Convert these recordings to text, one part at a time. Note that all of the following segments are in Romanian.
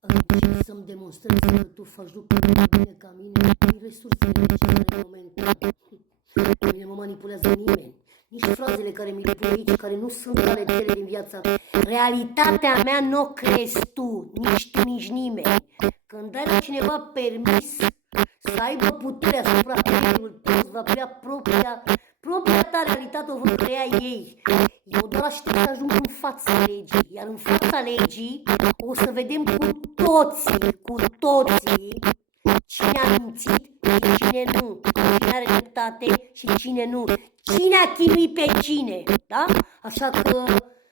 Încerci să-mi demonstrezi că tu faci lucruri mai bine ca mine, ai resursele necesare momentan. Pe mine mă manipulează nimeni. Nici frazele care mi le pun aici, care nu sunt ale tale din viața. Realitatea mea nu o crezi tu, nici tu, nici nimeni. Când dai la cineva permis să aibă puterea asupra creierul tău, îți va crea propria ta realitate, o vor crea ei. Eu doar aștept să ajung în fața legii, iar în fața legii o să vedem cu toții, cine a mințit și cine nu, cine are dreptate și cine nu, cine a chinuit pe cine, da? Așa că,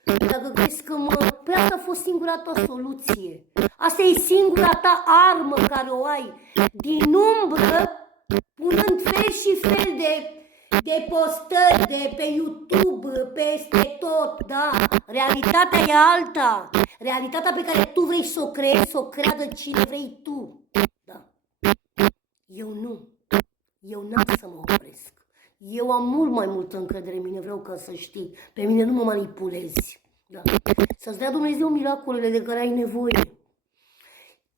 dacă crezi că păi asta a fost singura ta soluție, asta e singura ta armă care o ai, din umbră, punând fel și fel de postări de pe YouTube, peste tot, da? Realitatea e alta. Realitatea pe care tu vrei să o creezi, să o creadă cine vrei tu. Da. Eu nu. Eu n-am să mă opresc. Eu am mult mai multă încredere în mine, vreau ca să știi. Pe mine nu mă manipulezi. Da. Să-ți dea Dumnezeu miracolele de care ai nevoie.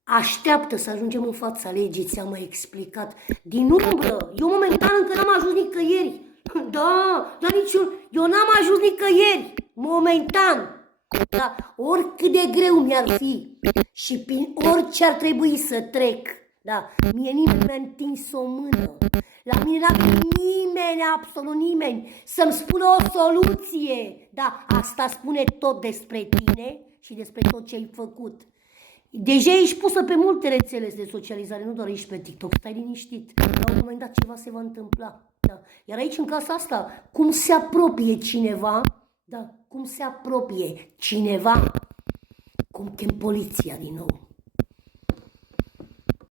Așteaptă să ajungem în fața legii, ți-am mai explicat. Din umbră, eu momentan încă n-am ajuns nicăieri. Da, dar eu n-am ajuns nicăieri, momentan. Da, oricât de greu mi-ar fi și prin orice ar trebui să trec. Da, mie nimeni nu mi-a întins o mână. La mine n-a venit nimeni, absolut nimeni, să-mi spună o soluție. Da, asta spune tot despre tine și despre tot ce ai făcut. Deja ești pusă pe multe rețele de socializare, nu doar ești pe TikTok, stai liniștit. La un moment dat ceva se va întâmpla. Da. Iar aici, în casa asta, cum se apropie cineva, da, cum se apropie cineva, cum chem poliția din nou.